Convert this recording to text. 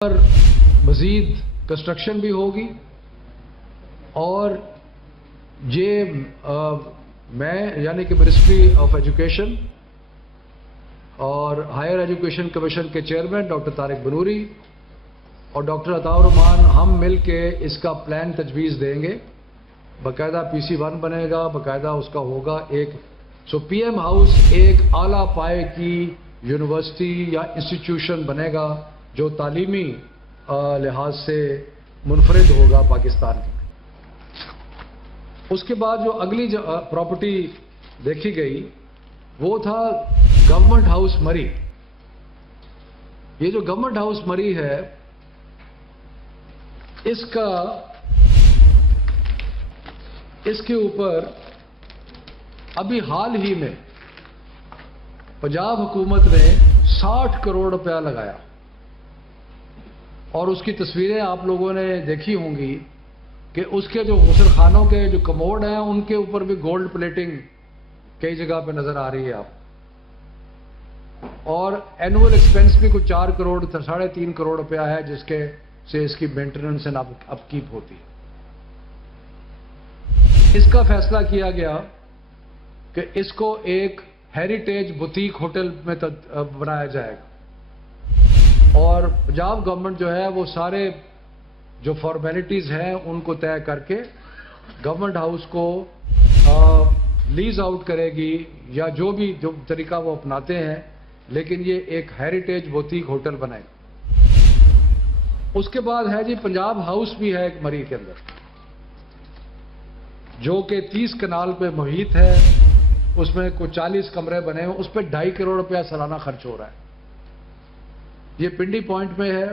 پر مزید کنسٹرکشن بھی ہوگی اور یہ میں یعنی کہ منسٹری آف ایجوکیشن اور ہائر ایجوکیشن کمیشن کے چیئرمین ڈاکٹر طارق بنوری اور ڈاکٹر عطاء الرحمان ہم مل کے اس کا پلان تجویز دیں گے. باقاعدہ PC1 بنے گا, باقاعدہ اس کا ہوگا ایک پی ایم ہاؤس ایک اعلیٰ پائے کی یونیورسٹی یا انسٹیٹیوشن بنے گا جو تعلیمی لحاظ سے منفرد ہوگا پاکستان کی. اس کے بعد جو اگلی پراپرٹی دیکھی گئی وہ تھا گورنمنٹ ہاؤس مری. یہ جو گورنمنٹ ہاؤس مری ہے اس کے اوپر ابھی حال ہی میں پنجاب حکومت نے 60 کروڑ روپیہ لگایا اور اس کی تصویریں آپ لوگوں نے دیکھی ہوں گی کہ اس کے جو غسل خانوں کے جو کموڈ ہیں ان کے اوپر بھی گولڈ پلیٹنگ کئی جگہ پہ نظر آ رہی ہے آپ. اور اینول ایکسپنس بھی کچھ 4 کروڑ 3.5 کروڑ روپیہ ہے جس کے سے اس کی مینٹیننس اینڈ اپ کیپ ہوتی ہے. اس کا فیصلہ کیا گیا کہ اس کو ایک ہیریٹیج بوتیک ہوٹل میں بنایا جائے گا اور پنجاب گورنمنٹ جو ہے وہ سارے جو فارمیلٹیز ہیں ان کو طے کر کے گورنمنٹ ہاؤس کو لیز آؤٹ کرے گی یا جو طریقہ وہ اپناتے ہیں, لیکن یہ ایک ہیریٹیج بوتیک ہوٹل بنائے گا. اس کے بعد ہے جی پنجاب ہاؤس بھی ہے ایک مری کے اندر جو کہ 30 کنال پہ محیط ہے. اس میں کوئی 40 کمرے بنے ہیں, اس پہ 2.5 کروڑ روپیہ سالانہ خرچ ہو رہا ہے. یہ پنڈی پوائنٹ میں ہے.